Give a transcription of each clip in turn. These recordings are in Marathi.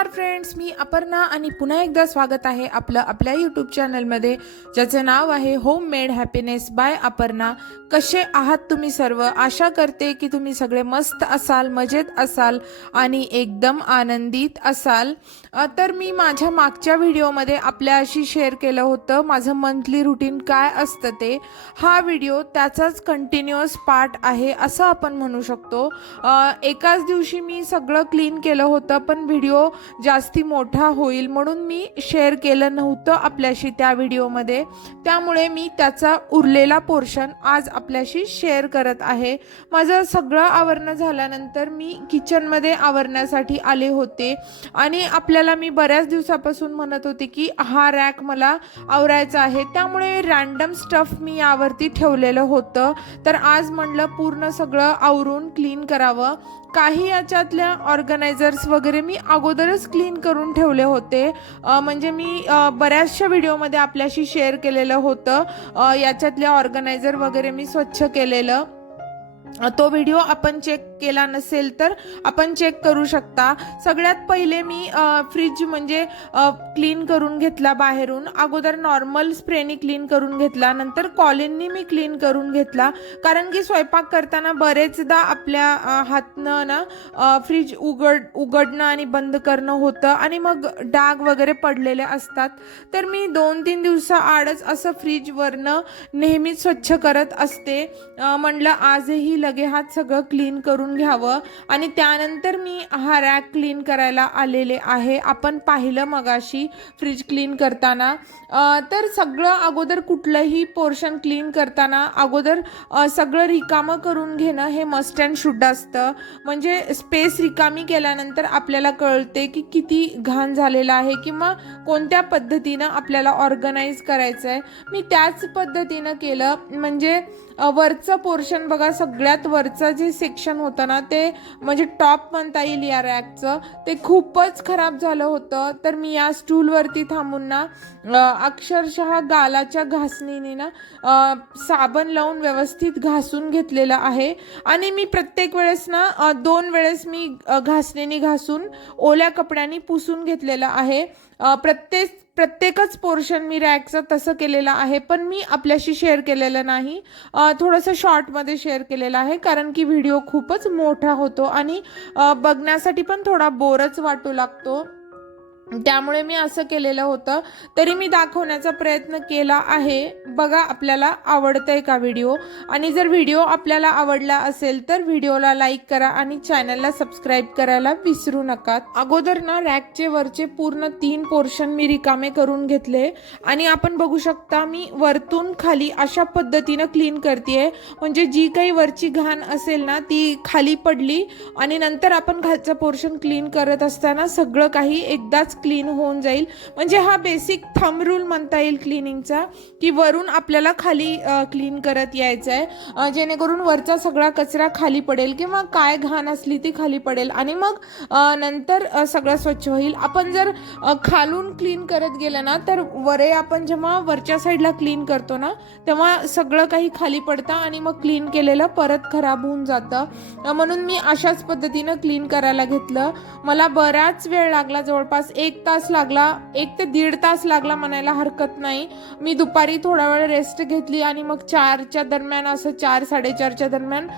नमस्कार फ्रेंड्स मी अपर्णा आणि पुन्हा एकदा स्वागत आहे आपलं आपल्या यूट्यूब चॅनलमध्ये ज्याचं नाव आहे home made happiness by Aparna. कसे आहात तुम्ही सर्व? आशा करते की तुम्ही सगळे मस्त असाल मजेत असाल आणि एकदम आनंदित असाल. तर मी माझ्या मागच्या व्हिडिओमध्ये आपल्याशी शेअर केलं होतं माझं मंथली रुटीन काय असतं ते. हा व्हिडिओ त्याचाच कंटिन्युअस पार्ट आहे असं आपण म्हणू शकतो. एकाच दिवशी मी सगळं क्लीन केलं होतं पण व्हिडिओ जास्ती मोठा होईल म्हणून मी शेअर केलं नव्हतं आपल्याशी त्या व्हिडिओमध्ये त्यामुळे मी त्याचा उरलेला पोर्शन आज आपल्याशी शेअर करत आहे. माझं सगळं आवरणं झाल्यानंतर मी किचनमध्ये आवरण्यासाठी आले होते. आणि आपल्याला मी बऱ्याच दिवसापासून म्हणत होते की हा रॅक मला आवरायचा आहे. त्यामुळे रॅन्डम स्टफ मी यावरती ठेवलेलं होतं. तर आज म्हणलं पूर्ण सगळं आवरून क्लीन करावं. काही याच्यातल्या ऑर्गनायझर्स वगैरे मी अगोदरच क्लीन करून ठेवले होते. म्हणजे मी बऱ्याचशा व्हिडिओमध्ये आपल्याशी शेअर केलेलं होतं. याच्यातल्या ऑर्गनायझर वगैरे मी स्वच्छ केलेलं. तो व्हिडिओ आपण चेक केला नसेल तर आपण चेक करू शकता. सगळ्यात पहिले मी फ्रीज म्हणजे क्लीन करून घेतला बाहेरून. अगोदर नॉर्मल स्प्रेनी क्लीन करून घेतला. नंतर कॉलिननी मी क्लीन करून घेतला. कारण की स्वयंपाक करताना बरेचदा आपल्या हातनं ना फ्रीज उघड उघडणं आणि बंद करणं होतं. आणि मग डाग वगैरे पडलेले असतात. तर मी दोन तीन दिवसाआडच असं फ्रीजवरनं नेहमीच स्वच्छ करत असते. म्हणलं आजही लगे हात सगळं क्लीन करून घ्यावं. आणि त्यानंतर मी हा रॅक क्लीन करायला आलेले आहे. आपण पाहिलं मगाशी फ्रीज क्लीन करताना. तर सगळं अगोदर कुठलंही पोर्शन क्लीन करताना अगोदर सगळं रिकामं करून घेणं हे मस्ट अँड शुड असतं. म्हणजे स्पेस रिकामी केल्यानंतर आपल्याला कळते की किती घाण झालेला आहे किंवा कोणत्या पद्धतीनं आपल्याला ऑर्गनाईज करायचं आहे मी त्याच पद्धतीनं केलं. म्हणजे वरचं पोर्शन बघा सगळ्यात वरचं जे सेक्शन होतं ना ते म्हणजे टॉप म्हणता येईल या रॅकचं ते खूपच खराब झालं होतं. तर मी या स्टूलवरती थांबून ना अक्षरशः गालाच्या घासणीने ना साबण लावून व्यवस्थित घासून घेतलेलं आहे. आणि मी प्रत्येक वेळेस ना दोन वेळेस मी घासणीने घासून ओल्या कपड्यांनी पुसून घेतलेलं आहे. प्रत्येक प्रत्येकच पोर्शन मी रॅकचं तसं केलेलं आहे पण मी आपल्याशी शेअर केलेलं नाही. थोडंसं शॉर्टमध्ये शेअर केलेलं आहे कारण की व्हिडिओ खूपच मोठा होतो आणि बघण्यासाठी पण थोडा बोरच वाटू लागतो. त्यामुळे मी असं केलेलं होतं. तरी मी दाखवण्याचा प्रयत्न केला आहे. बघा आपल्याला आवडतंय का व्हिडिओ? आणि जर व्हिडिओ आपल्याला आवडला असेल तर व्हिडिओला लाईक करा आणि चॅनलला सबस्क्राईब करायला विसरू नका. अगोदर ना रॅकचे वरचे पूर्ण तीन पोर्शन मी रिकामे करून घेतले. आणि आपण बघू शकता मी वरतून खाली अशा पद्धतीनं क्लीन करते म्हणजे जी काही वरची घाण असेल ना ती खाली पडली आणि नंतर आपण खालचं पोर्शन क्लीन करत असताना सगळं काही एकदाच क्लीन होऊन जाईल. म्हणजे हा बेसिक थंब रूल म्हणता येईल क्लिनिंगचा की वरून आपल्याला खाली क्लीन करत यायचं आहे जेणेकरून वरचा सगळा कचरा खाली पडेल किंवा काय घाण असली ती खाली पडेल. आणि मग नंतर सगळं स्वच्छ होईल. आपण जर खालून क्लीन करत गेलं ना तर वरे आपण जेव्हा वरच्या साईडला क्लीन करतो ना तेव्हा सगळं काही खाली पडतं आणि मग क्लीन केलेलं परत खराब होऊन जातं. म्हणून मी अशाच पद्धतीनं क्लीन करायला घेतलं. मला बराच वेळ लागला जवळपास एक तास लागला एक ते दीड तास लागला म्हणायला हरकत नाही. मी दुपारी थोडा वेळ रेस्ट घेतली आणि मग चारच्या दरम्यान असं चार साडेचारच्या दरम्यान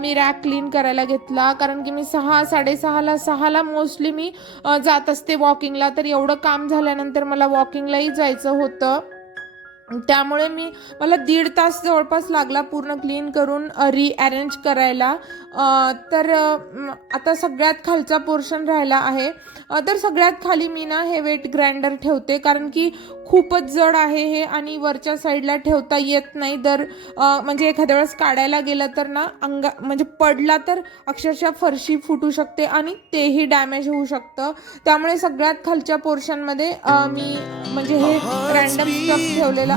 मी रॅक क्लीन करायला घेतला. कारण की मी सहा साडेसहाला सहाला मोस्टली मी जात असते वॉकिंगला तर एवढं काम झाल्यानंतर मला वॉकिंगलाही जायचं होतं. त्यामुळे मी मला दीड तास जवळपास लागला पूर्ण क्लीन करून रिअरेंज करायला. तर आता सगळ्यात खालचा पोर्शन राहिला आहे. तर सगळ्यात खाली मी ना हे वेट ग्राइंडर ठेवते कारण की खूपच जड आहे हे आणि वरच्या साईडला ठेवता येत नाही. अ, म्हणजे एखाद्या वेळेस काढायला गेलं तर ना अंगा म्हणजे पडला तर अक्षरशः फरशी फुटू शकते आणि तेही डॅमेज होऊ शकतं. त्यामुळे सगळ्यात खालच्या पोर्शनमध्ये मी म्हणजे हे रॅन्डम स्टफ ठेवलेलं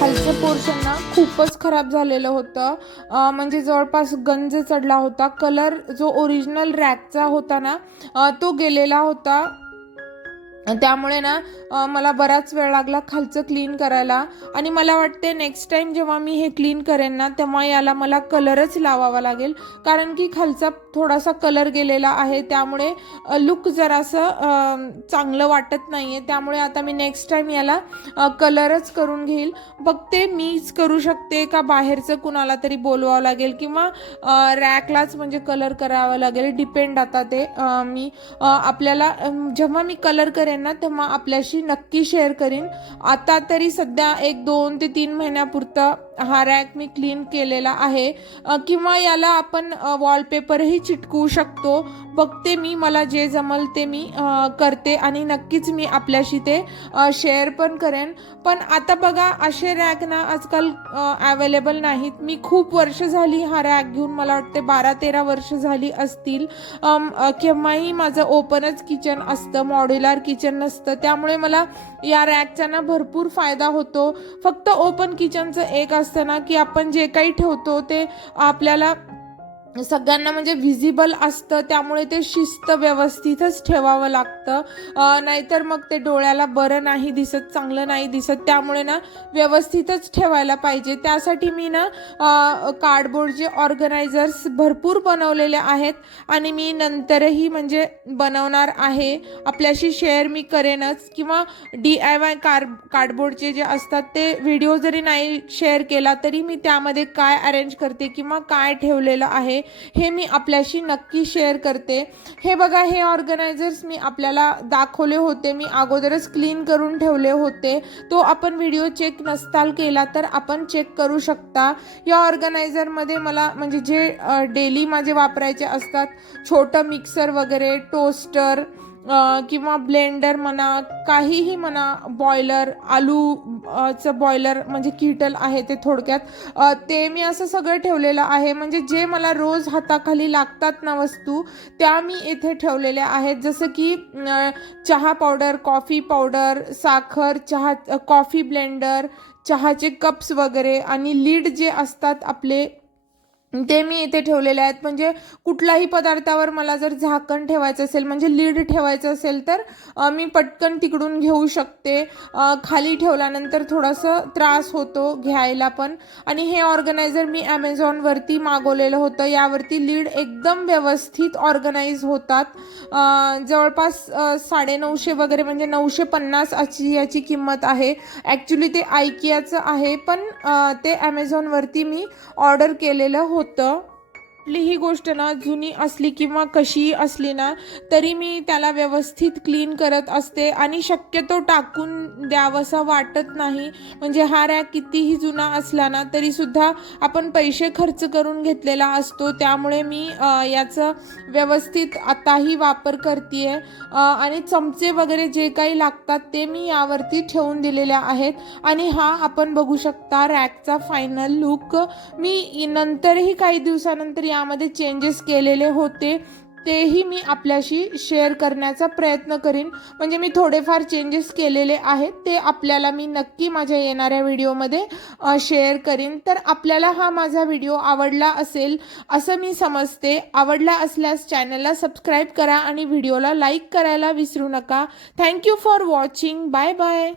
खालचं पोर्शन ना खूपच खराब झालेलं होतं. म्हणजे जवळपास गंज चढला होता. कलर जो ओरिजिनल रॅकचा होता ना तो गेलेला होता. त्यामुळे ना मला बराच वेळ लागला खालचं क्लीन करायला. आणि मला वाटते नेक्स्ट टाईम जेव्हा मी हे क्लीन करेन ना तेव्हा याला मला कलरच लावावा लागेल. कारण की खालचा थोडासा कलर गेलेला आहे त्यामुळे लुक जरासं चांगलं वाटत नाही आहे त्यामुळे आता मी नेक्स्ट टाईम याला कलरच करून घेईल. बघते मीच करू शकते का बाहेरचं कुणाला तरी बोलवावं लागेल किंवा रॅकलाच म्हणजे कलर करावं लागेल. डिपेंड आता ते मी आपल्याला जेव्हा मी कलर करेन ना तेव्हा आपल्याशी नक्की शेअर करीन. आता तरी सध्या एक दोन ते तीन महिन्यापुरतं हा रॅक मी क्लीन केलेला आहे. किंवा याला आपण वॉलपेपरही चिटकवू शकतो. बघते मी मला जे जमल ते मी करते आणि नक्कीच मी आपल्याशी ते शेअर पण करेन. पण आता बघा असे रॅक ना आजकाल अवेलेबल नाहीत. मी खूप वर्ष झाली हा रॅक घेऊन. मला वाटते बारा तेरा वर्ष झाली असतील. केव्हाही माझं ओपनच किचन असतं मॉड्युलर किचन नसतं. त्यामुळे मला या रॅकचा ना भरपूर फायदा होतो. फक्त ओपन किचनचं एक असतं ना की आपण जे काही ठेवतो ते आपल्याला सगळ्यांना म्हणजे व्हिजिबल असतं त्यामुळे ते शिस्त व्यवस्थितच ठेवावं लागतं. नाहीतर मग ते डोळ्याला बरं नाही दिसत चांगलं नाही दिसत त्यामुळे ना व्यवस्थितच ठेवायला पाहिजे. त्यासाठी मी ना कार्डबोर्डचे ऑर्गनायझर्स भरपूर बनवलेले आहेत आणि मी नंतरही म्हणजे बनवणार आहे. आपल्याशी शेअर मी करेनच. किंवा डी आय वाय कार कार्डबोर्डचे जे असतात ते व्हिडिओ जरी नाही शेअर केला तरी मी त्यामध्ये काय अरेंज करते किंवा काय ठेवलेलं आहे हे मी आपल्याशी नक्की शेअर करते. हे बघा हे ऑर्गनायझर्स मी आपल्याला दाखवले होते. मी अगोदरच क्लीन करून ठेवले होते. तो आपण व्हिडिओ चेक नसताल केला तर आपण चेक करू शकता. या ऑर्गनायझरमध्ये मला म्हणजे जे डेली माझे वापरायचे असतात छोटं मिक्सर वगैरे टोस्टर किंवा ब्लेंडर म्हणा काहीही म्हणा बॉयलर आलू चं बॉयलर म्हणजे किटल आहे ते थोडक्यात. ते मी असं सगळं ठेवलेलं आहे. म्हणजे जे मला रोज हाताखाली लागतात ना वस्तू त्या मी येथे ठेवलेल्या आहेत. जसं की चहा पावडर कॉफी पावडर साखर चहा कॉफी ब्लेंडर चहाचे कप्स वगैरे आणि लीड जे असतात आपले ते मी इथे ठेवलेले आहेत. म्हणजे कुठलाही पदार्थावर मला जर झाकण ठेवायचं असेल म्हणजे लीड ठेवायचं असेल तर मी पटकन तिकडून घेऊ शकते. खाली ठेवल्यानंतर थोडासा त्रास होतो घ्यायला पण. आणि हे ऑर्गनायझर मी ॲमेझॉनवरती मागवलेलं होतं. यावरती लीड एकदम व्यवस्थित ऑर्गनाईज होतात. जवळपास साडे साडेनऊशे वगैरे म्हणजे नऊशे पन्नास अशी याची किंमत आहे. ॲक्च्युली ते आयकियाचं आहे पण ते ॲमेझॉनवरती मी ऑर्डर केलेलं होतं. gustó, कुठलीही गोष्ट ना जुनी असली किंवा कशीही असली ना तरी मी त्याला व्यवस्थित क्लीन करत असते आणि शक्यतो टाकून द्यावंसं वाटत नाही. म्हणजे हा रॅक कितीही जुना असला ना तरीसुद्धा आपण पैसे खर्च करून घेतलेला असतो. त्यामुळे मी याचं व्यवस्थित आताही वापर करते आणि चमचे वगैरे जे काही लागतात ते मी यावरती ठेवून दिलेले आहेत. आणि हा आपण बघू शकता रॅकचा फायनल लुक मी नंतरही काही दिवसानंतर यामध्ये चेंजेस केलेले होते तेही मी आपल्याशी शेअर करण्याचा प्रयत्न करीन. म्हणजे मी थोडेफार चेंजेस केलेले आहेत ते आपल्याला मी नक्की माझ्या येणाऱ्या व्हिडिओमध्ये शेअर करीन. तर आपल्याला हा माझा व्हिडिओ आवडला असेल असं मी समजते. आवडला असल्यास चॅनलला सबस्क्राईब करा आणि व्हिडिओला लाईक करायला विसरू नका. Thank you for watching bye bye